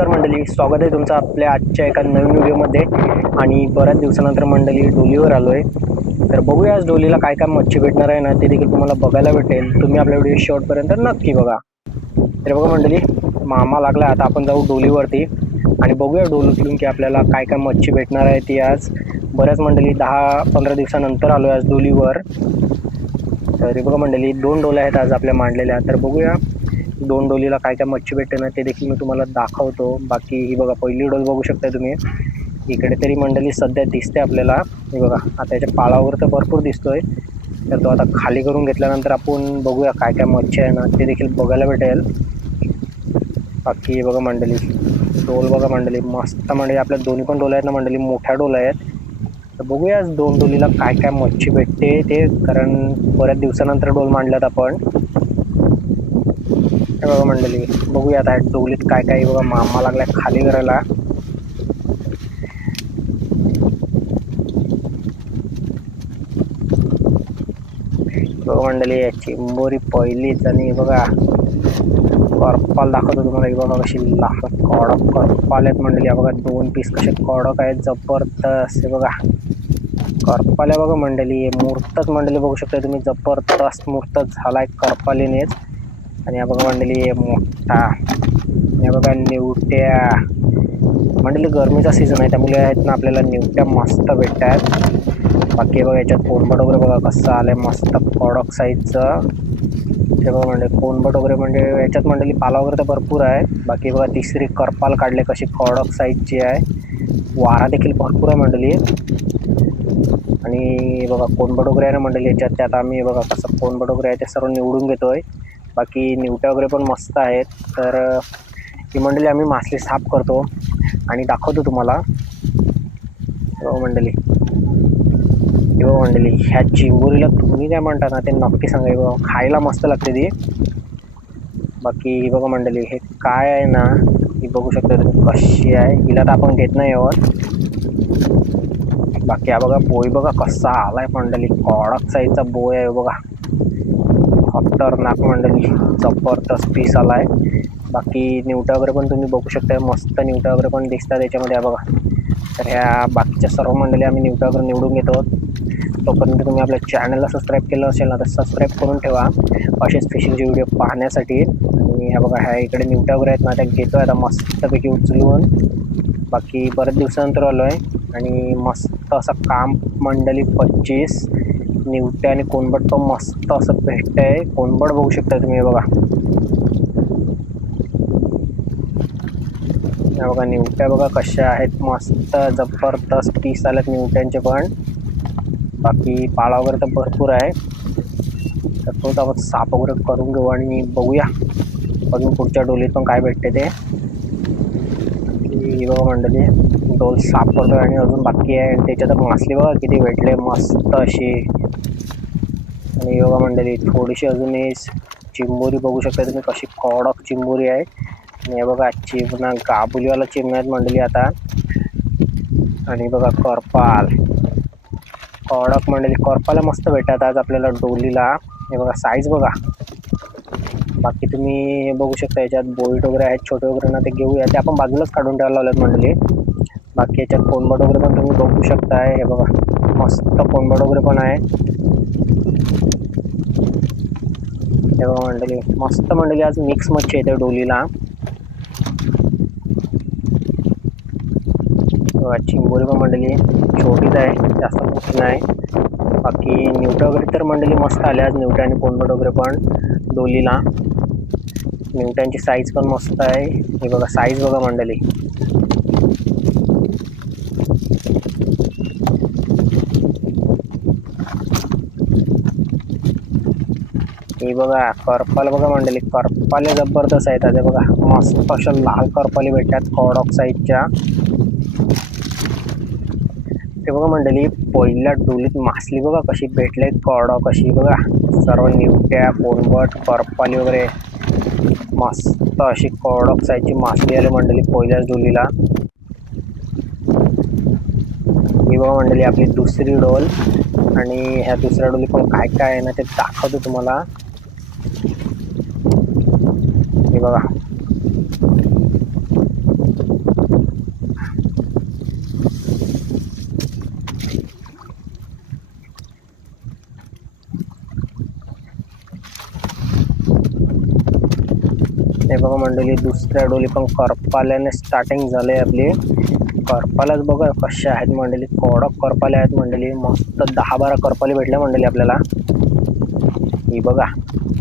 नमस्कार मंडळी, स्वागत आहे तुमचं आपल्या आजच्या एका नवीन व्हिडिओमध्ये. आणि बऱ्याच दिवसानंतर मंडळी डोलीवर आलो आहे. तर बघूया आज डोलीला काय काय मच्छी भेटणार आहे ना, ते देखील तुम्हाला बघायला भेटेल. तुम्ही आपल्या व्हिडिओ शेवटपर्यंत नक्की बघा. तर बघा मंडळी, मामा लागला. आता आपण जाऊ डोलीवरती आणि बघूया डोलीतून की आपल्याला काय काय मच्छी भेटणार आहे ती आज. बऱ्याच मंडळी 10-15 दिवसानंतर आलो आहे आज डोलीवर. तर बघा मंडळी, 2 डोल्या आहेत आज आपल्या मांडलेल्या. तर बघूया 2 डोलीला काय काय मच्छी भेटते ना, ते देखील मी तुम्हाला दाखवतो. बाकी ही बघा पहिली डोल बघू शकता तुम्ही. इकडे तरी मंडळी सध्या दिसते आपल्याला. हे बघा, आता याच्या पालावर तर भरपूर दिसतोय. तर तो आता खाली करून घेतल्यानंतर आपण बघूया काय काय मच्छी आहे ना, ते देखील बघायला भेटेल. बाकी बघा मंडळी, डोल बघा मंडळी, मस्त मंडळी. आपल्या दोन्ही पण डोल्या आहेत ना मंडळी, मोठ्या डोल्या आहेत. तर बघूया 2 डोलीला काय काय मच्छी भेटते ते, कारण बऱ्याच दिवसानंतर डोल मांडल्यात आपण. हे बघा मंडळी, बघूया आता डोलीत काय काय. बघा मामा लागलाय खाली करायला. बघा मंडळी, चिंबोरी पहिलीच. आणि बघा करपाल दाखवतो तुम्हाला. ही बघा कशी लाखत कडक करपाल आहेत मंडळी. बघा 2 पीस कसे कडक आहेत, जबरदस्त. हे बघा करपाल आहे बघा मंडळी. मूर्तच मंडळी बघू शकता तुम्ही, जबरदस्त मूर्तच झालाय करपालीनेच. आणि हा बघा मंडळी मोठा. हे बघा निवट्या मंडळी. गरमीचा सीझन आहे त्यामुळे आहेत ना आपल्याला निवट्या मस्त भेटतात. बाकी बघा याच्यात कोणबट वगैरे बघा कसं आलंय, मस्त कडक साईजचं. ते बघा मंडळी कोणबट वगैरे, म्हणजे याच्यात मंडळी पाला वगैरे तर भरपूर आहे. बाकी बघा तिसरी करपाल काढले, कशी कडक साईजची आहे. वारा देखील भरपूर आहे मंडळी. आणि बघा कोणबट वगैरे आहे ना मंडळी याच्यात. त्यात आम्ही बघा कसं कोणबट वगैरे आहे ते सर्व निवडून घेतोय. बाकी निवट्या वगैरे पण मस्त आहेत. तर ही मंडळी आम्ही मासली साफ करतो आणि दाखवतो तुम्हाला. हो मंडळी, हो मंडळी, ह्या चिंबोरीला तुम्ही काय म्हणता ना ते नक्की सांगा. बघा खायला मस्त लागते ती. बाकी बघा मंडळी, हे काय आहे ना, ही बघू शकता तुम्ही कशी आहे. हिला तर आपण घेत नाही आहोत. बाकी हा बघा बोई बघा कसा आलाय मंडळी, कडक साईजचा बोय आहे बघा. खतरनाक मंडळी, जबरदस्त पीस आलाय. बाकी निवट्या वगैरे पण तुम्ही बघू शकता, मस्त निवट्या वगैरे पण दिसतात याच्यामध्ये बघा. तर ह्या बाकीच्या सर्व मंडळी आम्ही निवट्या वगैरे निवडून घेतो. तोपर्यंत तुम्ही आपल्या चॅनलला सबस्क्राईब केलं असेल ना, तर सबस्क्राईब करून ठेवा असेच फिशिंगचे व्हिडिओ पाहण्यासाठी. आणि ह्या बघा ह्या इकडे निवट्या वगैरे आहेत ना, त्या घेतो आहे आता मस्तपैकी उचलून. बाकी बऱ्याच दिवसानंतर आलो आहे आणि मस्त असं काम मंडळी. 25 निवट्या आणि कोणबट पण मस्त असं भेटतंय. कोणबट बघू शकता तुम्ही बघा. बघा निवट्या बघा कशा आहेत, मस्त जबरदस्त पीस आलेत निवट्यांचे पण. बाकी पाला वगैरे तर भरपूर आहे. तर तोच आपण साफ वगैरे करून घेऊ आणि बघूया अजून पुढच्या डोलीत पण काय भेटते ते. ही बघा मंडळी, डोल साफ करतोय आणि अजून बाकी आहे. आणि त्याच्यात मासली बघा किती भेटले मस्त अशी. आणि बघा मंडळी थोडीशी अजून चिंबोरी बघू शकता तुम्ही, कशी कडक चिंबोरी आहे. आणि हे बघा चिमणा, गाबुलीवाला चिमणा आहेत मंडळी आता. आणि बघा करपाल कडक मंडळी, करपाला मस्त भेटतात आज आपल्याला डोलीला. हे बघा साईज बघा. बाकी तुम्ही बघू शकता याच्यात बोईट वगैरे आहेत छोटे वगैरे ना, ते घेऊया. ते आपण बाजूलाच काढून ठेवायला लावलेत मंडळी. बाकी याच्यात कोणबट वगैरे पण तुम्ही बघू शकताय. हे बघा मस्त कोणबट वगैरे पण आहे. हे बघा मंडळी, मस्त मंडळी आज मिक्स मच्छी येते डोलीला. चिंबोरी पण मंडळी छोटीच आहे, जास्त मोठी नाही. बाकी निवट्या वगैरे तर मंडळी मस्त आल्या आज, निवट्या आणि कोणबट वगैरे पण डोलीला. निवट्यांची साईज पण मस्त आहे. हे बघा साईज बघा मंडळी. ही बघा करपाल बघा मंडळी, करपाले जबरदस्त आहेत. आता बघा मस्त अशा लाल करपाली भेटतात कडक साईजच्या. ते बघा मंडळी पहिल्या डोलीत मासली बघा कशी भेटले कडक अशी. बघा सर्व निवट्या, कोणबट, करपाली वगैरे मस्त अशी कडक साईजची मासली आली मंडळी पहिल्याच डोलीला. ही बघा मंडळी आपली दुसरी डोल. आणि ह्या दुसऱ्या डोली पण काय काय आहे ना ते दाखवतो तुम्हाला. हे बघा हे बघा मंडळी, दुसऱ्या डोली पण करपाल्याने स्टार्टिंग झाले आपली. करपाल्याच बघा कशा आहेत मंडळी, कडक करपाले आहेत मंडळी. मस्त 10-12 करपाली भेटल्या मंडळी आपल्याला. ही बघा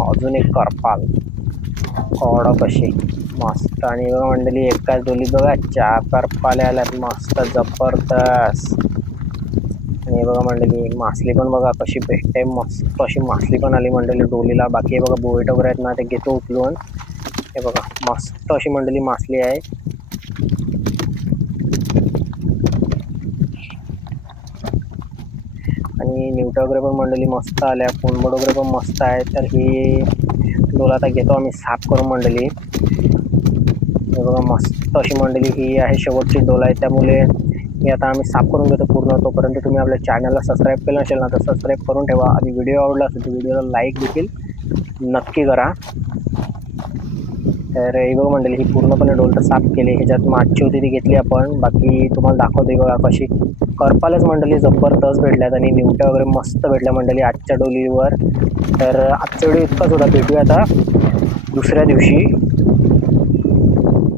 अजून एक करपाल कडक अशी मस्त. आणि बघा मंडळी एकाच डोलीत बघा 4 करपाले आल्यात मस्त जबरदस्त. आणि बघा मंडळी मासली पण बघा कशी भेटते, मस्त अशी मासली पण आली मंडळी डोलीला. बाकी हे बघा बोईट वगैरे आहेत ना, ते घेतो उचलून. हे बघा मस्त अशी मंडळी मासली आहे. आणि निवटा वगैरे पण मंडळी मस्त आल्या, कोणबड वगैरे पण मस्त आहे. तर ही डोल आता घेतो आम्ही साफ करून मंडळी. हे बघा मस्त अशी मंडळी ही आहे, शेवटची डोल आहे, त्यामुळे हे आता आम्ही साफ करून घेतो पूर्ण. तोपर्यंत तुम्ही आपल्या चॅनलला सबस्क्राईब केलं नसेल ना तर सबस्क्राईब करून ठेवा. आणि व्हिडिओ आवडला असेल तर व्हिडिओला लाईक देखील नक्की करा. तर हे बघा मंडळी ही पूर्णपणे डोल तर साफ केली. ह्याच्यात मागची होती ती घेतली आपण. बाकी तुम्हाला दाखवते बघा कशी करपालच मंडळी जबरदस्त भेटल्यात. आणि निवट्या वगैरे मस्त भेटल्या मंडळी आजच्या डोलीवर. तर आजचा व्हिडिओ इतकाच होता. भेटूया आता दुसऱ्या दिवशी.